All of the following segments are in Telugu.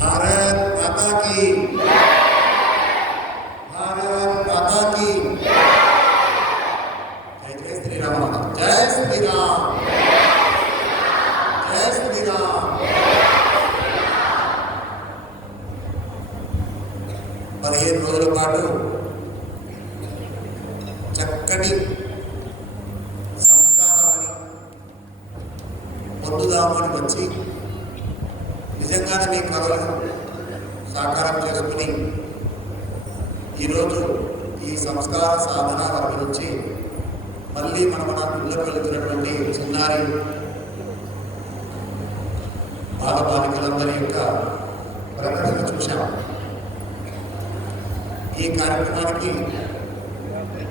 भारत माता की, भारत माता की जय। जय श्री राम, जय श्री राम, जय श्री राम। 15 రోజుల పాటు చక్కటి సంస్కారాలని పొందుదామని వచ్చి నిజంగానే మీ కళలను సాకారం చేసుకుని ఈరోజు ఈ సంస్కార సాధనాల గురించి మళ్ళీ మన ఇళ్ళకు వెళుతున్నటువంటి చిన్నారి బాలబాలికలందరి యొక్క ప్రకటన చూశాం. ఈ కార్యక్రమానికి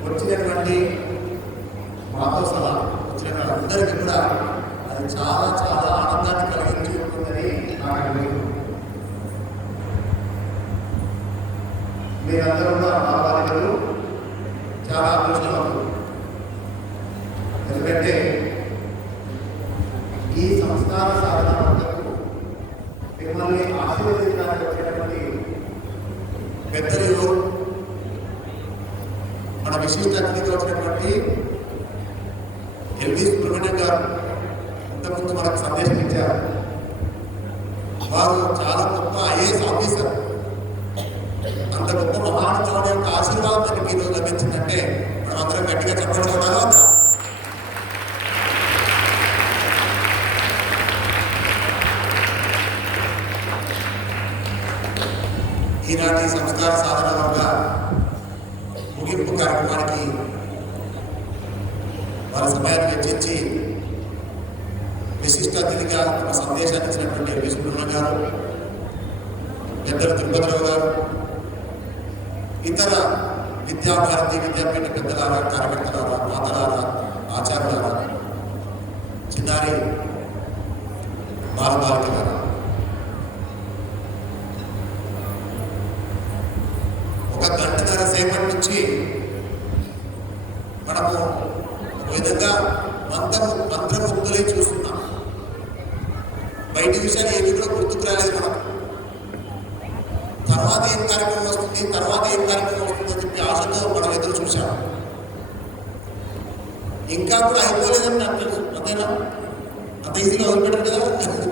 వచ్చినటువంటి మాతో సహా వచ్చిన అందరికీ కూడా అది చాలా చాలా ఆనందాన్ని కలిగించి ఉంటుందని నాకు అనిపిస్తుంది. మీరందరూ కూడా మా బాలికలు చాలా అదృష్టవంతులు. ఎందుకంటే ఈ సంస్కార సాధన వద్దకు మిమ్మల్ని ఆశీర్వదించడానికి వచ్చినటువంటి పెద్దలు, మన విశిష్ట అతిథిగా వచ్చినటువంటి ఎల్వి సుబ్రహ్మణ్యం గారు ఇంతకుముందు మనకు సందేశం ఇచ్చారు. వారు చాలా గొప్ప ఐఏఎస్ ఆఫీసర్. అంత గొప్ప మహానుభావుని యొక్క ఆశీర్వాదం మనకి ఈరోజు లభించిందంటే మనం అందరం గట్టిగా చెప్పగలుగుతారా? ఈనాటి సంస్కార సాధనగా ముగింపు కార్యక్రమానికి వారి సమయాన్ని వెచ్చించి విశిష్ట అతిథిగా తమ సందేశాన్ని ఇచ్చినటువంటి విష్ణునాథ్ గారు, పెద్దలు తిరుపతిరావు గారు, ఇతర విద్యాభారతి విద్యాపీఠ పెద్దలారా, కార్యకర్తలారా, మాతలారా, ఆచార్యులారా, చిన్నారి బాలబాలికలారా, ఒక గంటన్నర సేపటి నుంచి మనము ఒక విధంగా మంత్రముగ్ధులై చూస్తున్నాం. బయటి విషయాలు ఏమి కూడా గుర్తుకు రాలేదు మనకు. తర్వాత ఏం కార్యక్రమం వస్తుంది, తర్వాత ఏం కార్యక్రమం వస్తుంది అని చెప్పి ఆశతో మనం ఎదురు చూసాం. ఇంకా కూడా అయిపోలేదని నాకు తెలుసు. అంతేనా? అంత ఈజీగా వదిలిపెట్టారు కదా.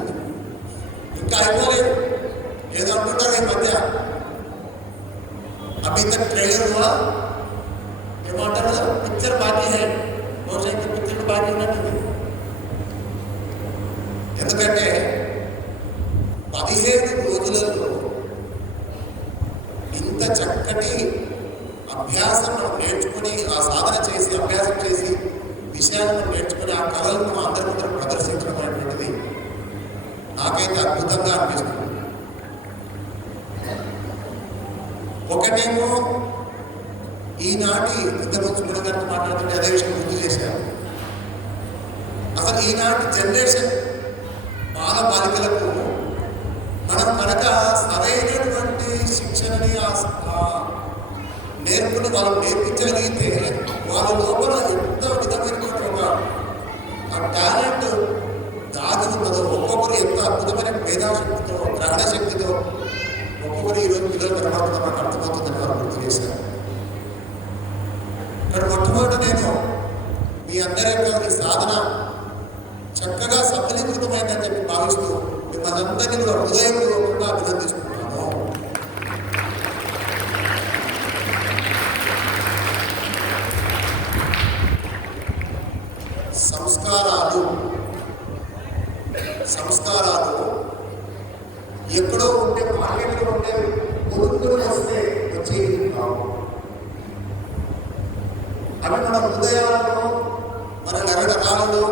ఇంకా అయిపోలేదు ఏదో అనుకుంటారు ఈ మధ్య. అभी तक ट्रेलर हुआ, ఏమంటారు కదా, పిక్చర్ బాకీ హై. బహుశా ఇంకా పిక్చర్ బాకీ ఉన్నట్టుంది. ఎందుకంటే 15 రోజులలో ఇంత చక్కటి అభ్యాసం మనం నేర్చుకుని, ఆ సాధన చేసి, అభ్యాసం చేసి, విషయాలను నేర్చుకుని, ఆ కళలను మనం అందరి ముందు ప్రదర్శించడం అనేటువంటిది నాకైతే అద్భుతంగా అనిపిస్తుంది. ఒకటేమో ఈనాటి ఇంతకుముందు సుమన్ గారితో మాట్లాడుతుంటే అదే విషయం గుర్తు చేశారు. అసలు ఈనాటి జనరేషన్ బాలబాలికలకు మనం కనుక సరైనటువంటి శిక్షణని, నేర్పుని వాళ్ళకు నేర్పించగలిగితే వాళ్ళ లోపల ఎంత విధమైనటువంటి ఒక టాలెంట్ దాగి ఉన్నదో, ఒక్కొక్కరు ఎంత అద్భుతమైన మేధాశక్తితో, గ్రహణ శక్తితో ఒక్కొక్కరు ఈరోజు పిల్లలు కనబడుతున్నా మనకు అర్థమవుతుందని వారు గుర్తు చేశారు. ఇక్కడ మొట్టమొదట నేను మీ అందరి యొక్క ఈ సాధన చక్కగా సఫలీకృతమైందని చెప్పి భావిస్తూ మిమ్మల్ని అందరినీ కూడా హృదయపూర్వకంగా అభినందిస్తున్నాను. సంస్కారాలు ఎక్కడో ఉంటే, మార్కెట్లో ఉంటే, కొనుక్కుని వస్తే వచ్చేది కావు. అవి మన హృదయాలలో, మన నరనరాలలో,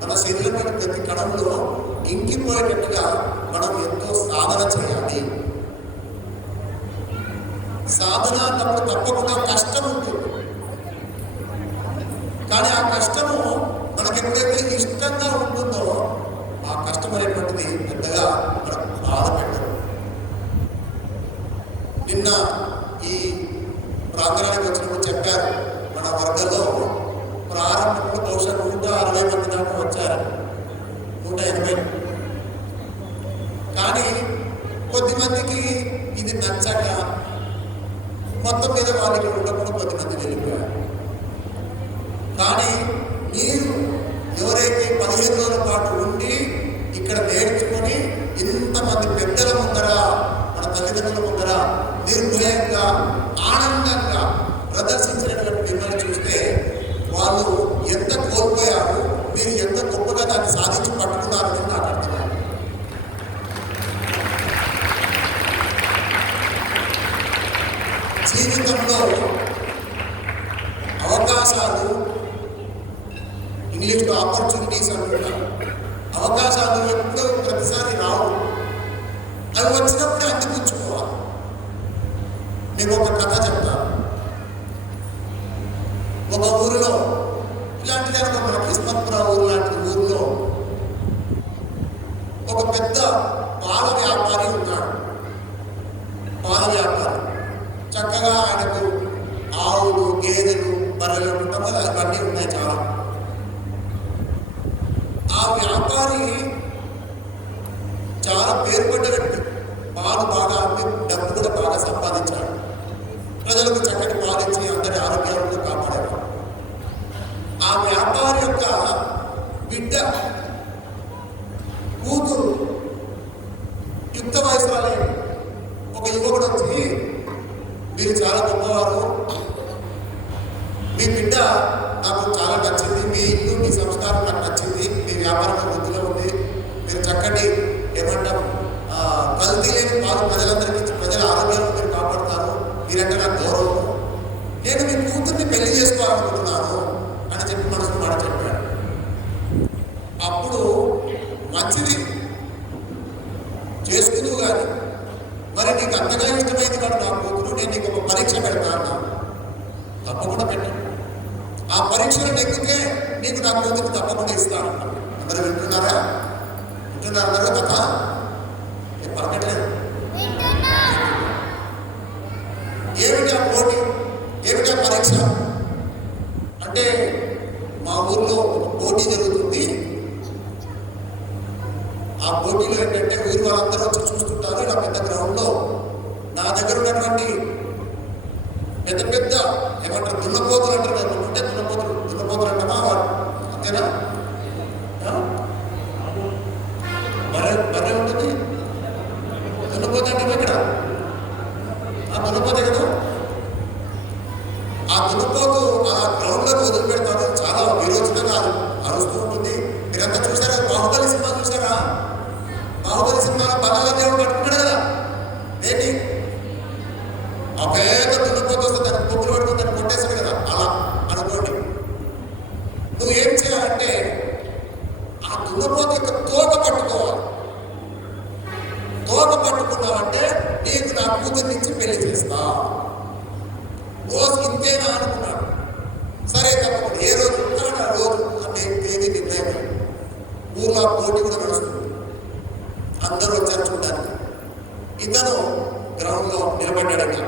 మన శరీరమైన ప్రతి కణంలో ఇంకిపోయేటట్టుగా మనం ఎంతో సాధన చేయాలి. సాధన అన్నప్పుడు తప్పకుండా కష్టం ఉంటుంది. కానీ ఆ కష్టము మనకు ఎప్పుడైతే ఇష్టంగా ఉంటుందో ఆ కష్టం అనేటువంటిది పెద్దగా మనకు బాధ పెట్టదు. నిన్న ఈ ప్రాంగణానికి వచ్చినప్పుడు చెప్పారు, మన వర్గంలో ప్రారంభంలో బహుశా 160 మంది దాకా వచ్చారు, 180. కానీ కొద్దిమందికి ఇది నచ్చక మొత్తం మీద వాళ్ళకి ఉండకుండా కొద్దిమంది వెళ్ళిపోయారు. కానీ మీరు ఎవరైతే 15 రోజుల పాటు ఉండి ఇక్కడ నేర్చుకొని ఇంతమంది పెద్దల ముందర, మన తల్లిదండ్రుల ముందర నిర్భయంగా ఆనందంగా ప్రదర్శించినటువంటి మిమ్మల్ని చూస్తే వాళ్ళు ఎంత కోల్పోయారు, మీరు ఎంత గొప్పగా దాన్ని సాధించి పట్టుకున్నారని నాకు అర్థమైంది. జీవితంలో అవకాశాలు, ఇంగ్లీష్లో ఆపర్చునిటీస్ అంటున్నారు, అవకాశాలు ఎప్పుడూ ప్రతిసారి రావు. అవి వచ్చినప్పుడే అందిపుచ్చుకోవాలి. మీకు ఒక కథ చెప్తాను. ఒక ఊరిలో ఇలాంటిది మన కిస్మత్పుర ఊరు లాంటి ఊరిలో ఒక పెద్ద పాల వ్యాపారి ఉన్నాడు. పాల వ్యాపారి చక్కగా ఆయనకు ఆవులు, గేదెలు, బర్రెలు ఉండటం వల్ల అవన్నీ ఉన్నాయి చాలా. ఆ వ్యాపారి చాలా పేరు పడ్డ వ్యక్తి. పాలు బాగా అమ్మి డబ్బు కూడా బాగా సంపాదించాడు. ప్రజలకు చక్కటి పాలించి అందరి ఆరోగ్యాలను కాపాడేవాడు. ఆ వ్యాపారి యొక్క బిడ్డ కూతురు యుక్త వయసులోనే ఒక యువకుడు వచ్చి, మీరు చాలా గొప్పవారు, మీ బిడ్డ నాకు చాలా నచ్చింది, మీ ఇల్లు, మీ సంస్కారం నాకు నచ్చింది, మీ వ్యాపారంలో వృద్ధిలో ఉంది, మీరు చక్కటి ఏమంటాం కల్తీ లేని పాలు ప్రజలందరికీ, ప్రజల ఆరోగ్యాలను మీరు కాపాడుతారు, మీరంటే నాకు గౌరవం, నేను మీ కూతుర్ని పెళ్లి చేసుకోవాలనుకుంటున్నాను అని చెప్పి మనసు మాట చెప్పాడు. అప్పుడు మంచిది చేసుకుందువు కానీ, మరి నీకు అంతగా ఇష్టమైంది కాదు నా కూతురు, నేను నీకు ఒక పరీక్ష పెడతాను. తప్పకుండా పెట్టాను. ఆ పరీక్షలు నెగ్గితే నీకు నా కూతురు తప్పకుండా ఇస్తాను. అందరూ వింటున్నారా? వింటున్నారు అందరూ కథ? పలకట్లేదు. ఏమిటా పోటీ, ఏమిటా పరీక్ష అంటే, మా ఊర్లో ఒక పోటీ జరుగుతుంది. ఆ పోటీలో ఏంటంటే ఊరి వాళ్ళందరూ వచ్చి చూస్తుంటారు. ఇలా పెద్ద గ్రౌండ్లో నా దగ్గర ఉన్నటువంటి పెద్ద పెద్ద ఏమంటారు దున్నపోతులు అంటారు కదా, ఉంటే దున్నపోతులు అంటామా వాడు, అంతేనా? బర్రె ఉంటుంది, దున్నపోత అంటే ఇక్కడ ఆ దున్నపోతే కదా. ఆ దున్నపోతు ఆ గ్రౌండ్లో వదిలిపెడతారు. చాలా విరోచనంగా అరుస్తూ ఉంటుంది. మీరంతా చూసారా? బాహుబలి సినిమా చూసారా? బాహుబలి సినిమాలో బలాల దేవుడు పట్టుకున్నాడు కదా, ఏంటి ఆ పేద దున్నపోతు వస్తే దాన్ని పొక్కులు పట్టుకుని దాన్ని కొట్టేశాడు కదా, అలా అనుకోండి. నువ్వు ఏం చేయాలంటే ఆ దున్నపోతు యొక్క తోక పట్టుకోవాలి. తోక పట్టుకున్నావంటే నీకు నా కూతురు నుంచి పెళ్లి చేస్తా. రోజు ఇంతేనా అనుకున్నాడు. సరే తప్పకుండా ఏ రోజు ఉంటాడు ఆ రోజు అనే తేదీ నిర్ణయం. ఊర్లో పోటీ కూడా నడుస్తుంది. అందరూ వచ్చారు చూడడానికి. ఇతను గ్రౌండ్లో నిలబడ్డాడట.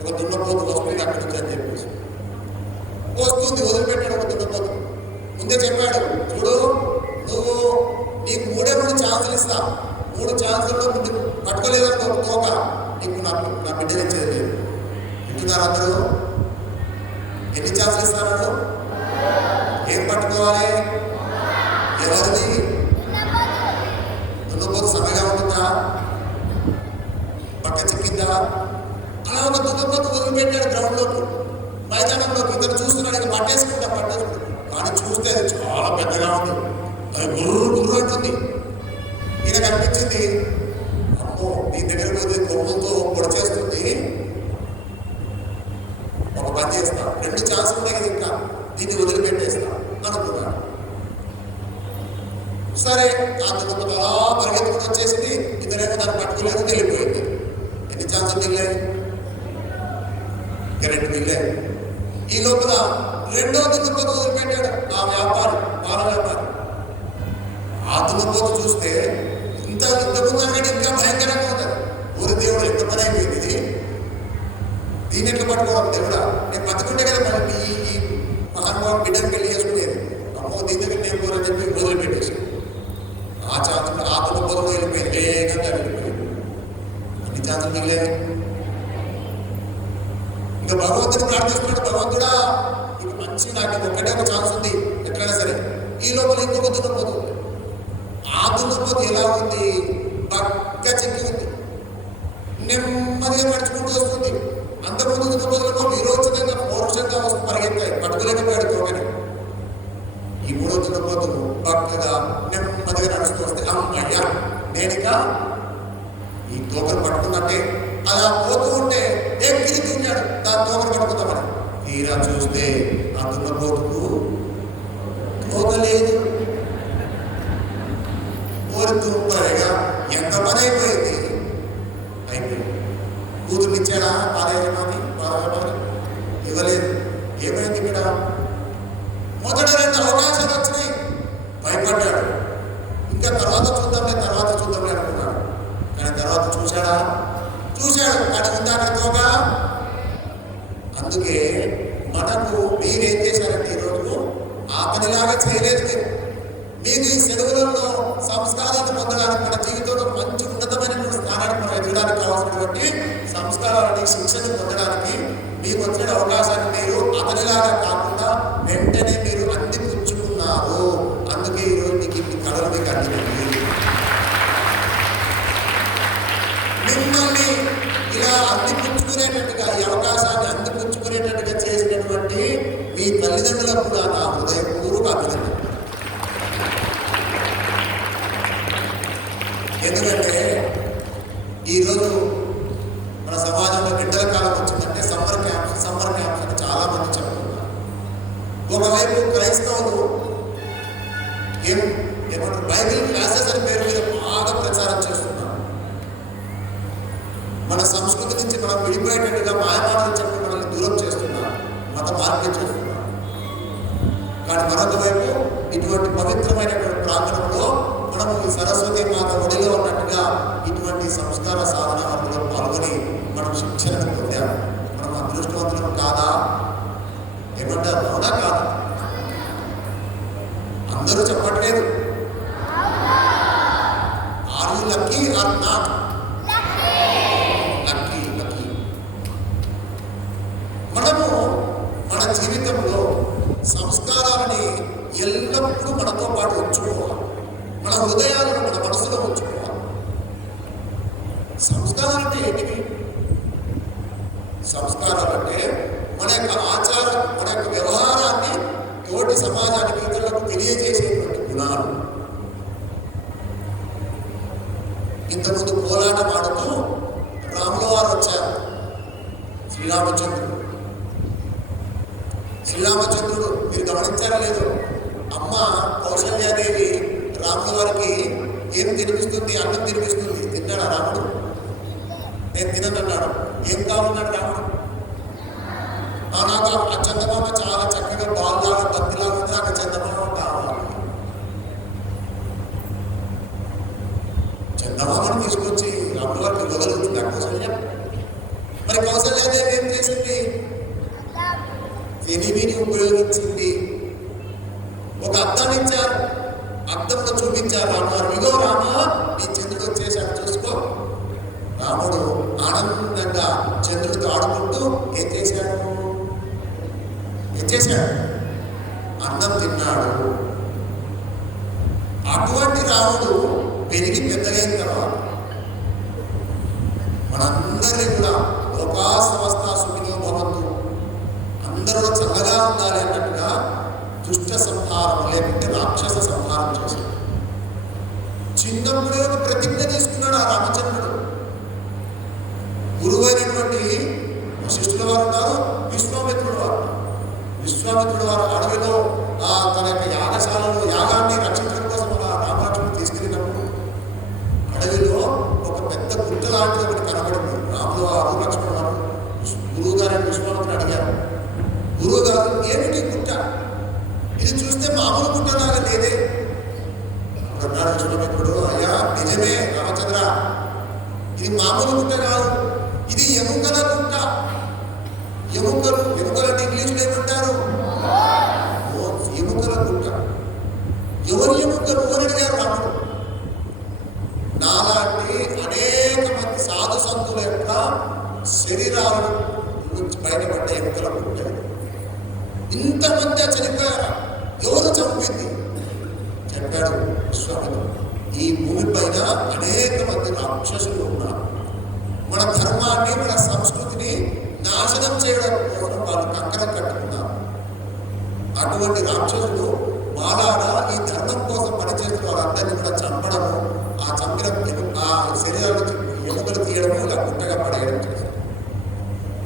ఒక దున్నపోతు వస్తుంది అక్కడి నుంచి అని చెప్పేసి వస్తుంది, వదిలిపెట్టాడు. ఒక దున్నపోతు ముందే చెప్పాడు, చూడు నువ్వు నీకు 3 ఛాన్సులు ఇస్తా, 3 ఛాన్సుల్లో ముందు పట్టుకోలేదనుకో తోక, నీకు నా బిడ్డ తెచ్చేది లేదు. వింటున్నారు అందరూ? ఎన్ని ఛాన్సులు ఇస్తాను? ఏం పట్టుకోవాలి? ఎవరిది? దున్నపోతు సన్నగా ఉంటుందా, పక్క చిక్కిందా? అలా ఒక దున్నపోతు వదిలిపెట్టాడు గ్రౌండ్లోకి, మైదానంలోకి. ఇతను చూస్తున్నాడు, పట్టేసుకుంటా. కానీ చూస్తే అది చాలా పెద్దగా ఉంది, అది గుర్రు అంటుంది. ఈయన కనిపించింది, అమ్మో దీని దగ్గర పోతే కొమ్ములతో పొడిచేస్తుంది, ఒక పని చేస్తా, 2 ఛాన్సులు ఉన్నాయి కదా ఇంకా, దీన్ని వదిలిపెట్టేస్తా అనుకున్నాడు. సరే ఆ దున్నపోతు అలా పరిగెత్తుకుని వచ్చేసింది. ఇతనేమో దాన్ని పట్టుకోలేదు, వెళ్ళిపోయింది. ఎన్ని ఛాన్సులు మిగిలాయి? 2 మిగిలాయి. ఈ లోపల 2వ దున్నపోతు వదిలిపెట్టాడు ఆ వ్యాపారి, పాల వ్యాపారి. ఆ దున్నపోతు చూస్తే ఇంతకుముందు అనగానే ఇంకా భయంకరంగా ఉంది. ఊరి దేవుడు ఎంత పని అయిపోయింది ఇది, దీన్ని ఎట్లా పట్టుకోవాలి దేవుడా, నేను బతుకుంటే కదా మళ్ళీ ఈ మహానుభావం బిడ్డను పెళ్లి చేసుకునేది. అమ్మో దీని దగ్గర నేను పోరని చెప్పి వదిలిపెట్టేసి ఆ దున్నపోతు వెళ్ళిపోయింది, వేగంగా వెళ్ళిపోయింది. ఛాన్సులు మిగిలేవి. ఇంకా భగవంతుని ప్రార్థిస్తున్నాడు, భగవంతుడా ఇక మంచి నాకు ఒక్కటే ఒక ఛాన్స్ ఉంది ఎట్లయినా సరే. ఈ లోపల ఇంకొక దున్నపోతు ఉంది. ఆ దున్నపోతు ఎలా ఉంది? పక్క చెక్కి ఉంది, నెమ్మదిగా నడుచుకుంటూ వస్తుంది. అంతకుముందు దున్నపోతులకు విరోచితంగా పౌరుషంగా వస్తూ పరిగెత్తాయి, పట్టుకోలేకపోయాడు తోకని. ఈ మూడో దున్నపోతులు పక్కగా నెమ్మదిగా నడుస్తూ వస్తే అమ్మయ్యా నేనిక ఈ తోకను పట్టుకున్నట్టే. అలా పోతూ ఉంటే ఎక్కిరి తిన్నాడు దాని తోకను పట్టుకుందామని. తీరా చూస్తే ఆ దున్నపోతుకు తోక లేదు. కోరుతుంపగా ఎంత పని అయిపోయింది. కూతుర్నిచ్చాడా పాదయజమాని? ఇవ్వలేదు. ఏమైంది ఇక్కడ? మొదట 2 అవకాశాలు వచ్చినాయి, భయపడ్డాడు. ఇంకా తర్వాత చూద్దాంలే అనుకున్నాడు. కానీ తర్వాత చూశాడు. కానీ ఉందా తోగా? అందుకే మనకు మీరేం చేశారంటే ఈరోజు ఆ పనిలాగా చేయలేదు. మీరు ఈ సెలవులలో సంస్కారాన్ని పొందడానికి, మన జీవితంలో మంచి ఉన్నతమైనటువంటి స్థానాన్ని మనం ఎదగడానికి కావాల్సినటువంటి సంస్కారాన్ని, శిక్షణ పొందడానికి మీకు వచ్చిన అవకాశాన్ని మీరు అతనిలాగా కాకుండా వెంటనే మీరు అందిపుచ్చుకున్నారు. అందుకే ఈరోజు మీకు ఇన్ని కళలు మీకు అందింది. మిమ్మల్ని ఇలా అందిపుచ్చుకునేటట్టుగా, ఈ అవకాశాన్ని అందిపుచ్చుకునేటట్టుగా చేసినటువంటి మీ తల్లిదండ్రులకు కూడా నా హృదయపూర్వక అభినందన. ఎందుకంటే ఈరోజు మన సమాజంలో ఎండల కాలం వచ్చిందంటే సమ్మర్ క్యాంప్స్ అని చాలా మంది చెప్తున్నారు. ఒకవైపు క్రైస్తవులు ఏమంటారు, బైబిల్ క్లాసెస్ అని పేరు మీద బాగా ప్రచారం చేస్తున్నారు. మన సంస్కృతి నుంచి మనం విడిపోయేటట్టుగా మాయమాటలు చెప్పి మనల్ని దూరం చేస్తున్నారు, మత మార్పిడి చేస్తున్నారు. కానీ మరొక వైపు ఇటువంటి పవిత్రమైనటువంటి ప్రాంగణంలో మనము ఈ సరస్వతి మాత ఒడిలో ఉన్నట్టుగా ఇటువంటి సంస్కార సాధనలో పాల్గొని మనం శిక్షణను పొందాము. మనం అదృష్టవంతులం కాదా? ఏమంటారు? అవునా కాదా? అందరూ చెప్పట్లేదు. Are you lucky or not? Lucky. మనము మన జీవితంలో సంస్కారాలని ఎల్లప్పుడూ మనతో పాటు ఉంచుకోవాలి. మన హృదయాలను, మన మనసులో ఉంచుకోవాలి. సంస్కారాలు అంటే ఏంటివి? సంస్కారాలు అంటే మన యొక్క ఆచారం, మన యొక్క వ్యవహారాన్ని తోటి సమాజానికి, ఇతరులకు తెలియజేసేటువంటి గుణాలు. ఇంతకుముందు కోలాటం ఆడుతూ రాముల వారు వచ్చారు. శ్రీరామచంద్రుడు మీరు గమనించారా లేదు? అమ్మ కౌసల్యాదేవి రాముల వారికి ఏం తినిపిస్తుంది? అన్నం తినిపిస్తుంది. తిన్నాడా రాముడు? నేను తిననన్నాడు. ఏం కావాలన్నాడు రాముడు? నాకు ఆ చందమామ చాలా చక్కగా బాల్లాగా బంతిలాగా ఉంది, నాకు చందమామ కావాలి. చందమామని తీసుకొచ్చి రాముల వారికి ఇవ్వగలుగుతుంది ఆ కౌసల్య. మరి కౌసల్యాదేవి ఏం చేసింది? తెలివిని ఉపయోగించింది. ఒక అద్దాన్ని ఇచ్చారు, అద్దంలో చూపించారు రామారు. ఇగో రామా, నీ చంద్రుడు వచ్చేసాడు చూసుకో. రాముడు ఆనందంగా చంద్రుడితో ఆడుకుంటూ ఏం చేశాడు? అన్నం తిన్నాడు. అటువంటి రాముడు పెరిగి పెద్దగైన తర్వాత మనందరినీ కూడా లోకా సమస్త సుఖినో భవంతు, అందరూ చల్లగా ఉండాలి అన్నట్టుగా దుష్ట సంహారం లేకుంటే రాక్షస సంహారం చేశాడు. చిన్నప్పుడే ఒక ప్రతిజ్ఞ తీసుకున్నాడు ఆ రామచంద్రుడు. గురువైనటువంటి వశిష్ఠుల వారు ఉన్నారు, విశ్వామిత్రుడు వారు అడవిలో తన యొక్క యాగశాలలో యాగాన్ని రక్షించడం కోసం రామలక్ష్మణుడు తీసుకెళ్ళినప్పుడు అడవిలో ఒక పెద్ద గుట్ట లాంటిది ఒకటి కనబడింది. రాములు వారు, లక్ష్మణుడు వారు గురువు గారిని విశ్వామిత్రుడు అడిగారు, గురువు గారు ఏమిటి గుట్ట? ఇది చూస్తే మామూలు గుట్టలాగా లేదే. అన్నాడు విశ్వామిత్రుడు, అయ్యా నిజమే రామచంద్ర, ఇది మామూలు గుట్ట కాదు, ఇది ఎముకల గుట్ట. ఎముకలు అంటే ఇంగ్లీష్లో ఏమంటారు? ఎముకల గుట్ట. ఎవరు ఎముకలు అని అడిగారు రాముడు. నాలాంటి అనేక మంది సాధు సంతుల యొక్క శరీరాల నుంచి బయటపడ్డ ఎముకలు ఉంటాయి. ఇంతమంది చనిపోయారా? ఎవరు చంపింది? చెప్పాడు విశ్వామిత్రుడు, ఈ భూమి పైన అనేక మంది రాక్షసులు ఉన్నారు. మన ధర్మాన్ని, మన సంస్కృతిని నాశనం చేయడం కోసం వాళ్ళు కంకణం కట్టుకున్నారు. అటువంటి రాక్షసులు మాలాడ ఈ ధర్మం కోసం పనిచేస్తున్న వారందరినీ కూడా చంపడము, ఆ చంపిన ఆ శరీరాల నుంచి ఎముకలు తీయడము, ఇలా గుట్టగా పడేయడం చేశారు.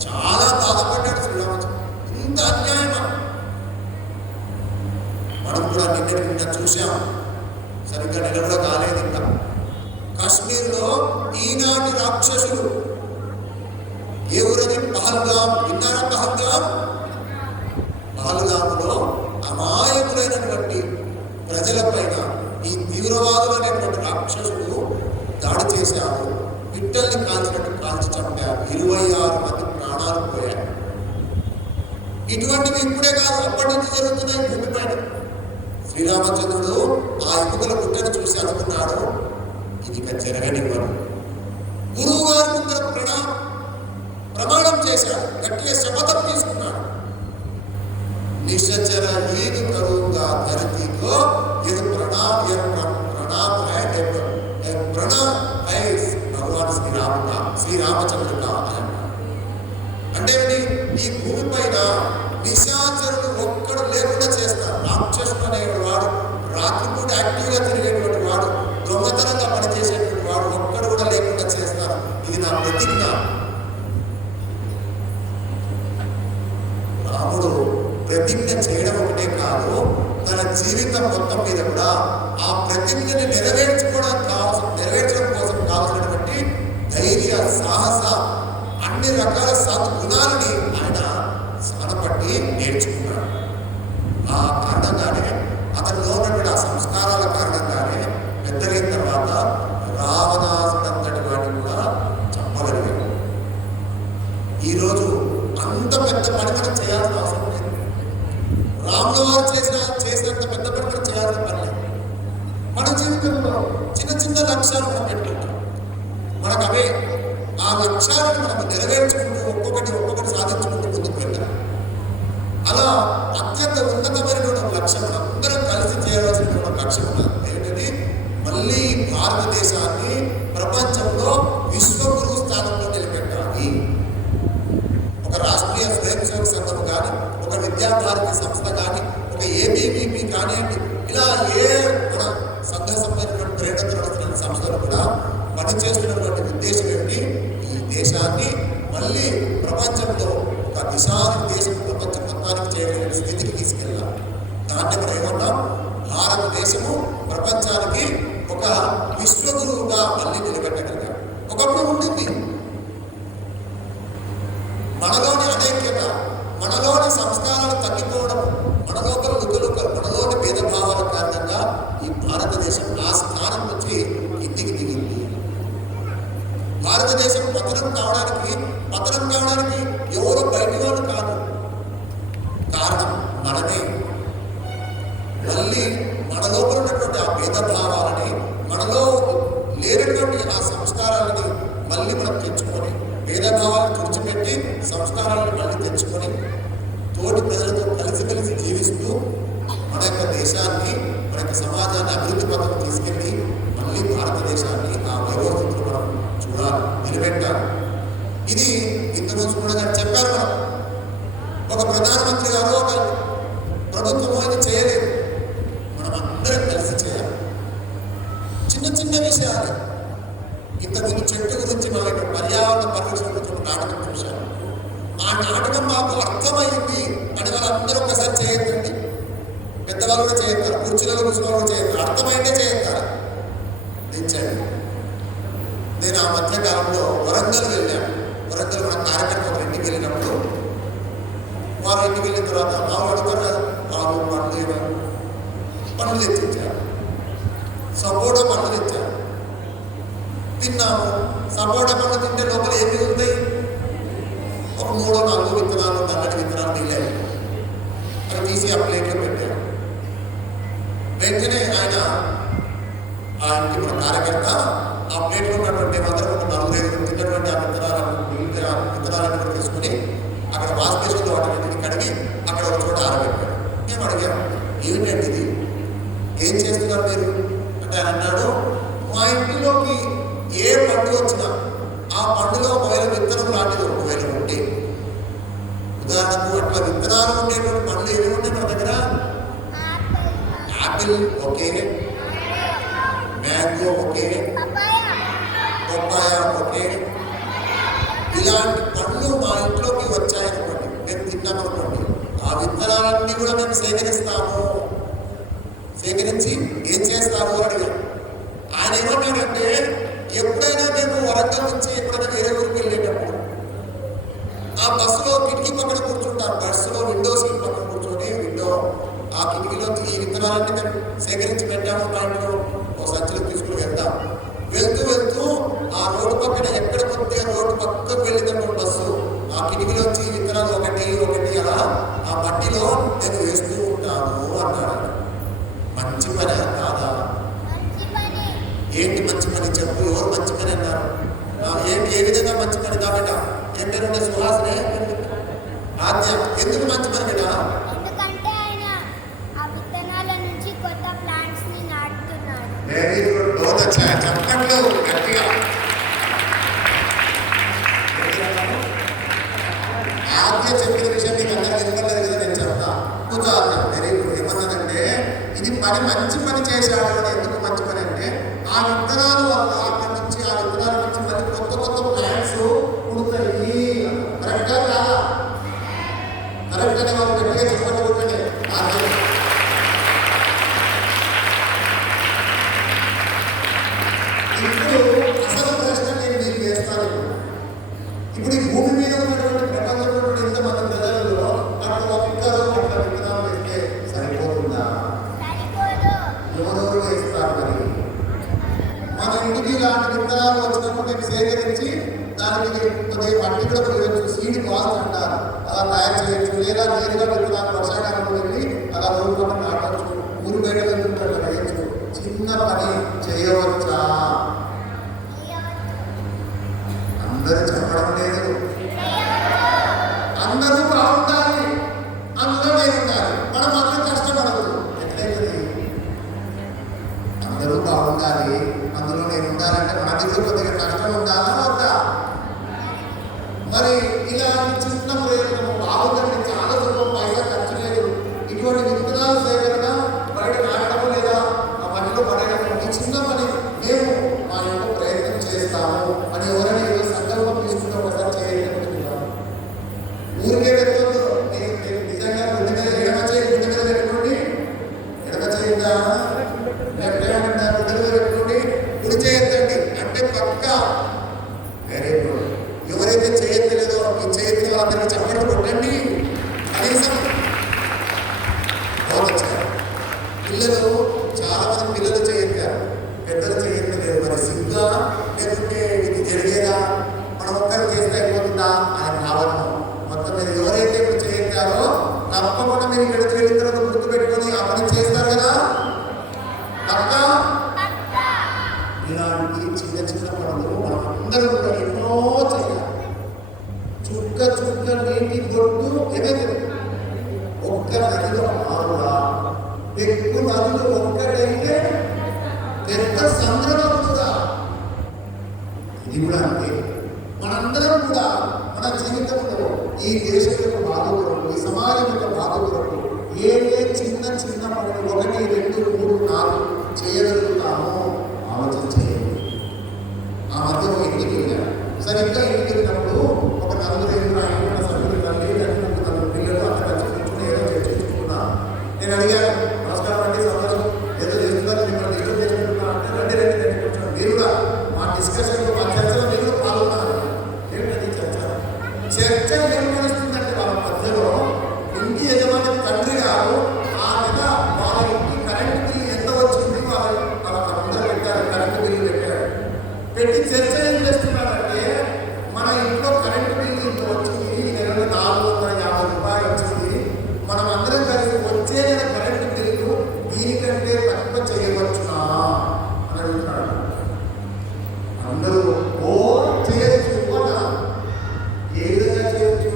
చాలా బాధపడ్డాడు శ్రీరామచంద్ర. ఇంత అన్యాయమా? మనం కూడా నిన్న చూసాం, సరిగ్గా నెల కూడా కాలేదు ఇంకా. కాశ్మీర్లో ఈనాటి రాక్షసులు ఏ ఊరది? పహల్గాం. విన్నారా పహల్గాం? పహల్గాంలో అమాయకులైనటువంటి ప్రజలపైన ఈ తీవ్రవాదులు అనేటువంటి రాక్షసులు దాడి చేశారు. పిట్టల్ని కాల్చినట్టు కాల్చి చంపారు. 26 మంది ప్రాణాలు పోయారు. ఇటువంటివి ఇప్పుడే కాదు, అప్పటి నుంచి జరుగుతున్నాయి భూమి పైన. శ్రీరామచంద్రుడు ఆ ఎముకల గుట్టను చూసి అనుకున్నాడు, ఇది ఇక జరగనివ్వను. గురువు గారి ముందర ప్రమాణం చేశాడు, గట్టిగా శపథం తీసుకున్నాడు. निश्चर हीन करूंगा धरती को, ये प्रणाम है भगवान श्री रामचंद्र का అంటే ఈ భూమి పైన నిశాచరుడు ఒక్కడు లేకుండా చేస్తారు. రాక్షసుడు అనేవాడు, రాత్రిపూట యాక్టివ్గా తిరిగేటువంటి వాడు, దొంగతనంగా పనిచేసేటువంటి వాడు ఒక్కడు కూడా లేకుండా చేస్తారు. ఇది నా ప్రతిజ్ఞ. రాముడు ప్రతిజ్ఞ చేయడం ఒకటే కాదు, తన జీవితం మొత్తం మీద కూడా ఆ ప్రతిజ్ఞని నెరవేర్చడం కోసం కావాల్సినటువంటి ధైర్య, సాహస, అన్ని రకాల సద్గుణాలని ఆయన సానపట్టి నేర్చుకున్నాడు. ఆ కారణంగానే అతనిలో ఉన్నటువంటి ఆ సంస్కారాల కారణంగానే పెద్దలైన తర్వాత రావణాసుడంతటి వాడిని కూడా చంపగలిగాడు. ఈరోజు అంత పెద్ద పని మనం చేయాల్సిన అవసరం లేదు. రాముల వారు చేసినంత పెద్ద పని మనం చేయాల్సిన పని లేదు. మన జీవితంలో చిన్న చిన్న లక్ష్యాలు మనం పెట్టుకుంటాం. మనకు అవే ఆ లక్ష్యాలను మనం నెరవేర్చుకుంటూ ఒక్కొక్కటి సాధించుకుంటూ ముందుకు వెళ్ళాలి. అలా అత్యంత ఉన్నతమైనటువంటి లక్ష్యం అందరం కలిసి చేయవలసినటువంటి లక్ష్యం ఉన్నది. ఏంటది? మళ్ళీ భారతదేశాన్ని ప్రపంచంలో విశ్వగురు స్థానంలో నిలబెట్టాలి. ఒక రాష్ట్రీయ స్వయం సేవక సంఘం కానీ, ఒక విద్యాభారతి సంస్థ కానీ, ఒక ఏబీవీపీ కానివ్వండి, ఇలా ఏ మన సంఘ సంబంధించినటువంటి ప్రేరణతో నడుస్తున్న సంస్థలు కూడా పనిచేస్తున్నటువంటి ఉద్దేశం ఏంటి? ఈ దేశాన్ని మళ్ళీ ప్రపంచంలో ఒక దిశానిర్దేశం ప్రపంచం మొత్తానికి చేయగలిగిన స్థితికి తీసుకెళ్ళాలి. దాన్ని మనం ఏమన్నాం? భారతదేశము ప్రపంచానికి ఒక విశ్వగురువుగా మళ్ళీ నిలబెట్టగలిగాం. ఒకప్పుడు ఉండింది. మనలోని అనైక్యత, మనలోని సంస్కారాలు తగ్గిపోవడం, మనలోపల లుకలుకలు, మనలోని భేదభావాల కారణంగా ఈ భారతదేశం ఆ స్థానం నుంచి కిందికి దిగింది. భారతదేశం పతనం కావడానికి ఎవరో బయటి వాళ్ళు కాదు, కారణం మనమే. మళ్ళీ మన లోపల ఉన్నటువంటి ఆ భేదభావాలని, మనలో లేనటువంటి ఆ సంస్కారాలని మళ్ళీ మనం తెచ్చుకొని, భేదభావాలను తుడిచిపెట్టి సంస్కారాలను మళ్ళీ తెచ్చుకొని తోటి ప్రజలతో కలిసి జీవిస్తూ మన యొక్క దేశాన్ని, మన యొక్క సమాజాన్ని అభివృద్ధి పథకం తీసుకెళ్ళి మళ్ళీ భారతదేశాన్ని ఆ వైభవస్థితిలో మనం చూడాలి, నిలబెట్టాలి. ఇది ఇంతకుముందు కూడా చెప్పారు. మనం ఒక ప్రధానమంత్రి గారు, ఒక ప్రభుత్వం ఇది చేయలేదు. మనం అందరం కలిసి చేయాలి. చిన్న చిన్న విషయాలు. ఇంతకుముందు చెట్టు గురించి మనం పర్యావరణ పరిరక్షణ గురించి ఒక నాటకం చూశాను. ఆ నాటకం మాకు అర్థమైంది అని వాళ్ళందరూ ఒకసారి చేయొద్దండి. పెద్దవాళ్ళు కూడా చేయొద్దారు, కుర్చీలలో కూర్చున్న కూడా చేయొద్దారు. అర్థమైందే చేయొద్దారు. దించండి. నేను ఆ మధ్యకాలంలో వరంగల్ వెళ్ళాను. వరంగల్ మన కార్యకర్త ఇంటికి వెళ్ళినప్పుడు వారు ఇంటికి వెళ్ళిన తర్వాత వాళ్ళు అడుగుతారు కదా, వాళ్ళు పండ్లు తెచ్చించారు, సపోటా పండ్లు తెచ్చారు. తిన్నాము. సపోటా పండ్లు తింటే లోపల ఏమి ఉంటాయి? ఒక 3-4 విత్తనాలు, నల్లటి విత్తనాలు మిగిలాయి. అవి తీసి ఆ ప్లేట్లో పెట్టారు. వెంటనే ఆయన ఆ ఇంటి మన కార్యకర్త ఆ ప్లేట్లో ఉన్నటువంటి అందరూ ఒక 4-5 తిన్నటువంటి వాష్ బేసిన్లో వాటిని కడిగి అక్కడ ఒక చోట ఆరబెట్టాడు. మేము అడిగాం, ఏమిటండి ఇది, ఏం చేస్తున్నారు మీరు అంటే ఆయన అన్నాడు, మా ఇంటిలోకి ఏ పండు వచ్చినా ఆ పండులో ఒకవేళ విత్తనం లాంటిది ఒకవేళ ఉంటే, ఉదాహరణకు అట్లా విత్తనాలు ఉండేటువంటి పండ్లు ఏమి ఉంటాయి మన దగ్గర? Apple okay, mango okay, papaya okay, ఇలాంటి పండ్లు మా ఇంట్లోకి వచ్చాయనుకోండి, మేము తిన్నామనుకోండి, ఆ విత్తనాలన్నీ కూడా మేము సేకరిస్తాము. సేకరించి ఏం చేస్తాము అని అడిగాం. ఆయన ఏమన్నాడంటే, ఎప్పుడైనా మేము వరంగల్ నుంచి ఎప్పుడైనా వేరే ఊరికి వెళ్ళేటప్పుడు ఆ బస్సులో కిటికీ పక్కన కూర్చుంటాం, బస్సులో విండో సీట్ పక్కన కూర్చొని ఆ కిటికీలోంచి ఈ విత్తనాలన్నీ మేము సేకరించి పెట్టాము, దాంట్లో ఒక సంచులు తీసుకుని వెళ్తాం. వెళ్తూ వెళ్తూ ఆ రోడ్డు పక్కన ఎక్కడ కొద్దిగా రోడ్డు పక్కకు వెళ్ళినప్పుడు బస్సు ఆ కిటికీలోంచి విత్తనాలు ఒకటి ఒకటి అలా ఆ మట్టిలో నేను వేస్తూ ఉంటాను అన్నాడు. మంచి పని కాదా? ఏంటి మంచి పని చెప్పు, ఎవరు మంచి పని అన్నారు? ఏంటి, ఏ విధంగా మంచి పని? కాబట్టి ఏం పేరు? సుహాసనే ఆద్య. ఎందుకు మంచి పని బిడ్డ? ఎందుకంటే ఆయన ఆ విత్తనాల నుంచి కొత్త ప్లాంట్స్ ని నాటుతున్నాడు. వెరీ గుడ్, बहुत अच्छा है, చెప్పండి గట్టిగా. ఆద్య చెప్పిన విషయం మీకు అందరికీ వినపడలేదు కదా, నేను చెప్తా. కూర్చో ఆద్య. Very good. ఏమన్నదంటే, ఇది పని మంచి పని చేశాడు అని. ఎందుకు మంచి పని అంటే, ఆ విత్తనాల వల్ల అక్కడి నుంచి ఆ విత్తనాల నుంచి మళ్ళీ కొత్త కొత్త ప్లాంట్స్ పుడతాయి. కరెక్టా కాదా? కరెక్ట్ అనే వాళ్ళు గట్టిగా చెప్పండి. కొట్టండి. ఇప్పుడు అసలు ప్రశ్న నేను మీకు వేస్తాను. ఇప్పుడు ఈ భూమి మీద ఉన్నటువంటి ప్రపంచంలో ఇంతమంది ప్రజలలో అట్లా ఒక్కరు అట్లా విత్తనాలు వేస్తే సరిపోతుందా? ఎవరెవరు వేస్తారు? మరి మన ఇంటికి ఇలాంటి విత్తనాలు వచ్చినప్పుడు మేము సేకరించి దానికి కొద్దిగా మట్టి కూడా పోయవచ్చు, సీడ్ బాల్స్ అంటారు, అలా తయారు చేయొచ్చు. లేదా నేరుగా విత్తనాలు వర్షాకాలంలో వెళ్ళి అలా రోడ్డు పక్కన నాటవచ్చు, ఊరు బయట వెళ్తుంటారు వేయచ్చు. చిన్న పని చేయవచ్చా? అందరూ చెప్పడం లేదు. అందరూ బాగుండాలి, అందులో నేను ఉండాలి, మనం అందరూ కష్టపడదు. ఎట్లయితుంది? అందరూ బాగుండాలి, అందులో నేను ఉండాలంటే మన దగ్గర కొద్దిగా కష్టం ఉండాలా వద్దా? మరి ఇలాంటి చిన్న ప్రయత్నం బాగుందండి, చాలా సులభం, పైసా ఖర్చు లేదు. ఇటువంటి విత్తనాలు సేకరణ బయట నాటడం లేదా ఆ మట్టిలో పడడం, ఈ చిన్న పని మేము మా యొక్క ప్రయత్నం చేస్తాము అని ఎవరైనా ఏదో సంకల్పం తీసుకుంటే ఒకసారి చేయగలుగుతున్నాం. ఊరికే పెట్టుకోదు. నిజంగా గుండె మీద ఎడమ చేయి గుండె మీద పెట్టుకోండి, ఎడమ చేయిందా గుండె మీద పెట్టుకోండి, కుడి చేయొద్దండి అంటే పక్క. Very good. ఎవరైతే చేయట్లేదో ఈ చేతిలో అందరికీ చప్పట్లు కొట్టండి. కనీసం పిల్లలు, చాలా మంది పిల్లలు చేయట్లేదు, పెద్దలు చేయట్లేదు. మరి సిగ్గా లేకుంటే ఇది జరిగేదా, మనం ఒక్కరు చేస్తే అయిపోతుందా అనే భావన మొత్తం మీద ఎవరైతే ఇప్పుడు చేయట్లేదో తప్పకుండా మీరు ఇక్కడికి వెళ్ళిన తర్వాత గుర్తు పెట్టుకొని ఆ పని చేస్తారు కదా పక్క. ఇలాంటి చిన్న చిన్న పనులు మనం అందరూ కూడా ఎన్నో చేయాలి. చుక్క చుక్క నీటి బొట్టు ఏదైతే ఒక్క నదిలో ఆరుడా, ఎక్కువ నదులు ఒక్కటైతే పెద్ద సముద్రం కూడా. ఇది కూడా అంటే మనందరం కూడా మన జీవితంలో ఈ దేశం యొక్క బాధ కొరకు, ఈ సమాజం యొక్క బాధ కొరకు ఏ చిన్న చిన్న పనులు 1, 2, 3, 4 చేయగలుగుతామో ఆలోచన చేయండి. ఆ మధ్య ఇంటికి వెళ్ళాను. సరిగ్గా ఇంటికి వెళ్ళినప్పుడు ఒక 4-5 ఆయన సభ్యులు తల్లి పిల్లలు అక్కడ కూర్చుని ఏదో చర్చించుకున్నా. నేను అడిగాను, నమస్కారం అండి, సంతోషం, ఏదో చేస్తున్నారు, మిమ్మల్ని డిస్టర్బ్ చేసుకుంటున్నా అంటే, రండి రండి రండి కూర్చోండి. మీరు కూడా మా డిస్కషన్లో, మా చర్చలో మీరు కూడా పాల్గొన్నారు. ఏంటది చర్చ? చర్చ ఏం నడుస్తుందంటే వాళ్ళ మధ్యలో ఇంటి యజమాని తండ్రి గారు ఆ మీద వాళ్ళ ఇంటి కరెంటు బిల్లు ఎంత వచ్చింది వాళ్ళ అందరూ పెట్టారు, కరెంటు బిల్లు పెట్టారు. పెట్టి చర్చ ఏం చేస్తున్నారంటే, మన ఇంట్లో కరెంటు బిల్లు ఇంత వచ్చింది, ఈ నెలలో 450 రూపాయలు వచ్చింది, మనం అందరం కలిసి వచ్చే నెల కరెంటు బిల్లు దీనికంటే తక్కువ చేయవచ్చునా అని అడుగుతున్నాడు. అందరూ ఓ చేయొచ్చు, ఏ విధంగా చేయొచ్చు?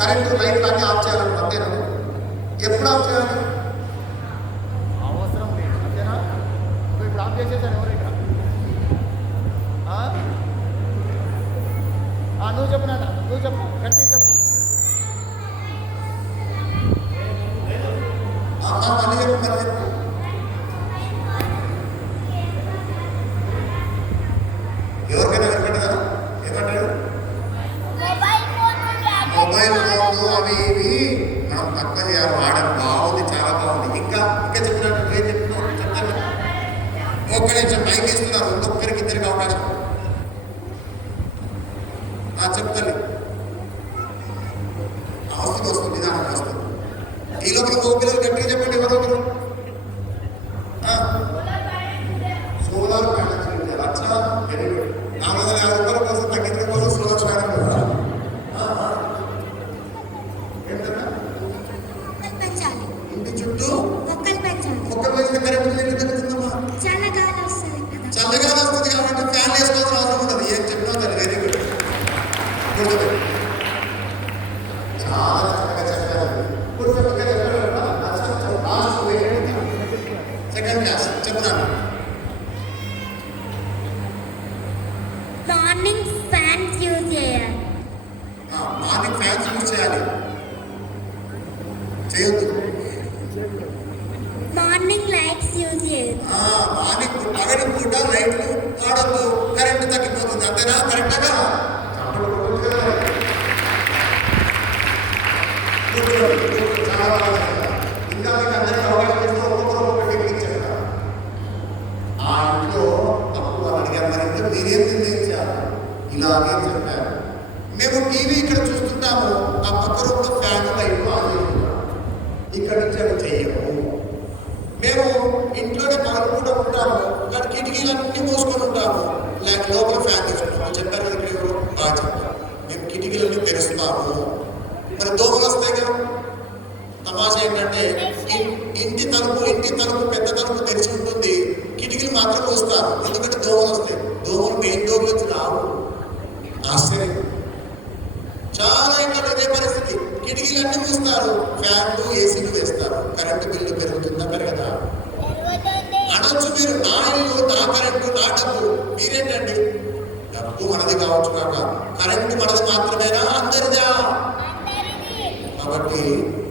కరెంటు లైట్లు అన్నీ ఆఫ్ చేయాలని అంతేనా? ఎప్పుడు ఆఫ్ చేయాలి? అవసరం లేదు అంతేనా? ఇప్పుడు ఆఫ్ చేసేసాను ఎవరు ఇక్కడ? నువ్వు చెప్పు నాన్న, నువ్వు చెప్పు, గట్టి చెప్పు. మళ్ళీ చెప్పు, మళ్ళీ చెప్పు. ఎవరికైనా వినపడ్డదా? ఏమంటారు? మొబైల్ ఫోన్లు అవి ఇవి మనం తక్కువ చేయాలి. వాడడం బాగుంది, చాలా బాగుంది. ఇంకా ఇంకా చెప్పినట్టు ఏం చెప్తున్నావు చెప్తాను. ఒక్క నిమిషం మైక్ ఇస్తున్నారు, ఒక్కొక్కరికి ఇద్దరికి అవకాశం. చెప్తాను. వస్తుంది నిదానం వస్తుంది. ఈ లోపల ఇంకో పిల్లలు గట్టిగా చెప్పండి ఎవరో ఒకరు. సోలార్ ప్యానల్స్ అచ్చా, వెరీ గుడ్. 450 రూపాయల కోసం తగ్గించడం కోసం సోలార్ ప్యానల్ కదా. ఏంటన్నా? ఇంటి చుట్టూ మొక్కలు వేస్తే కరెంట్ బిల్లు తగ్గుతుందమ్మా. చల్లగాలి వస్తుంది కాబట్టి ఫ్యాన్ వేసుకోవాల్సిన అవసరం ఉండదు. ఏం చెప్పినా దాన్ని వెరీ గుడ్. చాలా చక్కగా చెప్పారు. ఇప్పుడు చక్కగా చెప్పారు కదా. సెకండ్ క్లాస్ చెప్తున్నాను. మార్నింగ్ ఫ్యాన్స్ యూజ్ చేయాలి. మార్నింగ్ ఫ్యాన్స్ యూజ్ చేయాలి. చేయొద్దు. మార్నింగ్ లైట్స్ యూజ్ చేయాలి. మార్నింగ్ పగటి పూట లైట్లు వాడద్దు, కరెంట్ తగ్గిపోతుంది. అంతేనా? కరెక్టా కదా? చాలా బాగా ఇంకా మీకు అందరికీ అవకాశం ఇస్తే ఒక్కొక్కరు ఒక్కొక్కటి ఇచ్చారు. ఆ ఇంట్లో తప్పు అడిగారు, మరింత మీరేం నిర్ణయించారు? ఇలాగే చెప్పారు. మేము టీవీ ఇక్కడ చూస్తుంటాము, ఆ పక్క రూమ్లో ఫ్యాన్ లైట్లు ఆన్ చేసుకుంటాం. ఇక్కడ నుంచి అవి చెయ్యము. మేము ఇంట్లోనే పగలపూట ఉంటాము, ఇక్కడ కిటికీలన్నీ మూసుకొని ఉంటాము, లోపల ఫ్యాన్ తీసుకుంటాము. చెప్పారు కదా ఇక్కడ ఎవరు? బాగా చెప్పారు. మేము కిటికీలన్నీ తెరుస్తాము. మరి దోమలు వస్తాయి కదా. తమాషా ఏంటంటే ఇంటి తలుపు పెద్ద తలుపు తెరిచి ఉంటుంది, కిటికీలు మాత్రం మూస్తారు. ఎందుకంటే దోమలు వస్తాయి. దోమలు మెయిన్ డోర్ నుంచి రావు. ఆశ్చర్యం. చాలా ఇంట్లో ఇదే పరిస్థితి. కిటికీలన్నీ మూస్తారు, ఫ్యాన్లు ఏసీలు వేస్తారు. కరెంటు బిల్లు పెరుగుతుందా పెరగదా? అనొచ్చు మీరు, నా ఇల్లు, నా కరెంటు, నా డబ్బు. మీరేంటండి? డబ్బు మనది కావచ్చు కాక కరెంటు మనది మాత్రమేనా? అందరిదా? కాబట్టి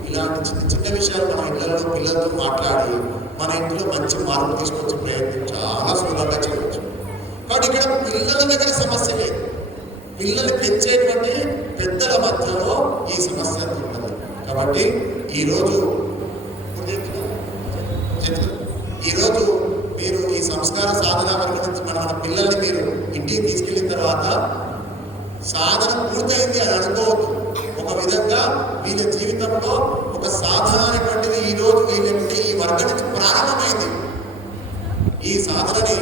ఇలాంటి చిన్న చిన్న విషయాలు మన ఇళ్లలో పిల్లలతో మాట్లాడి మన ఇంట్లో మంచి మార్పు తీసుకొచ్చే ప్రయత్నం చాలా సులభంగా చేయవచ్చు. కాబట్టి ఇక్కడ పిల్లల దగ్గర సమస్య లేదు. పిల్లలు పెంచేటువంటి పెద్దల మధ్యలో ఈ సమస్య ఉంటుంది. కాబట్టి ఈరోజు మీరు ఈ సంస్కార సాధన వర్గం మన పిల్లల్ని మీరు ఇంటికి తీసుకెళ్ళిన తర్వాత సాధన పూర్తయింది అని అనుకోవద్దు. ఒక విధంగా వీళ్ళ జీవితంలో ఒక సాధన అనేటువంటిది ఈరోజు వీళ్ళకి ఈ వర్గం నుంచి ప్రారంభమైంది. ఈ సాధనని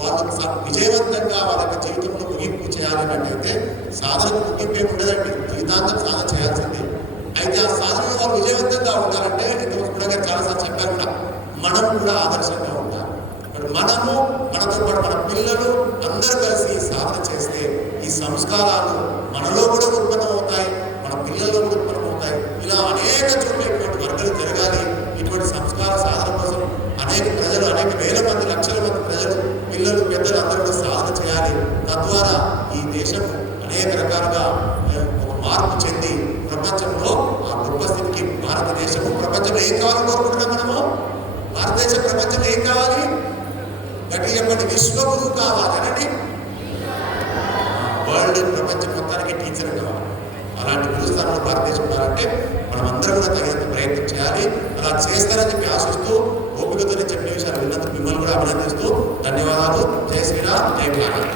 వాళ్ళు విజయవంతంగా వాళ్ళ జీవితంలో ముగింపు చేయాలన్నట్టయితే సాధనకు ముగింపే ఉండదండి, జీవితాంతం సాధన చేయాల్సిందే. అయితే ఆ సాధనలో వాళ్ళు విజయవంతంగా ఉండాలంటే ఇంతకుముందు కూడా చాలాసార్లు చెప్పారు కూడా, మనం కూడా ఆదర్శంగా ఉండాలి. మనము, మనతో పాటు మన పిల్లలు అందరూ కలిసి సాధన చేస్తే ఈ సంస్కారాలు మనలో కూడా ఉత్పన్నమవుతాయి, మన పిల్లల్లో కూడా ఉత్పన్నమవుతాయి. ఇలా అనేక చోట్ల ఇటువంటి వర్గాలు జరగాలి. ఇటువంటి సంస్కార సాధన కోసం అనేక ప్రజలు, అనేక వేల మంది, లక్షల మంది ప్రజలు, పిల్లలు, పెద్దలు అందరూ కూడా సాధన చేయాలి. తద్వారా ఈ దేశం అనేక రకాలుగా ఒక మార్పు చెంది ప్రపంచంలో ఆ గొప్ప స్థితికి భారతదేశము, ప్రపంచంలో ఏం కావాలని కోరుకుంటున్నాం మనము? భారతదేశం ప్రపంచంలో ఏం కావాలి? గట్టి చెప్పండి. విశ్వగురు కావాలనండి. వరల్డ్ ప్రపంచం మొత్తానికి టీచర్ కావాలి. అలాంటి గురుస్థానంలో భారతదేశం ఉండాలంటే మనం అందరం కూడా తగినంత ప్రయత్నం చేయాలి. అలా చేస్తారని చెప్పి ఆశిస్తూ, ఓపికతో చెప్పిన విషయాలు విన్నందుకు మిమ్మల్ని కూడా అభినందిస్తూ ధన్యవాదాలు. జై శ్రీరామ్, జై భారత్.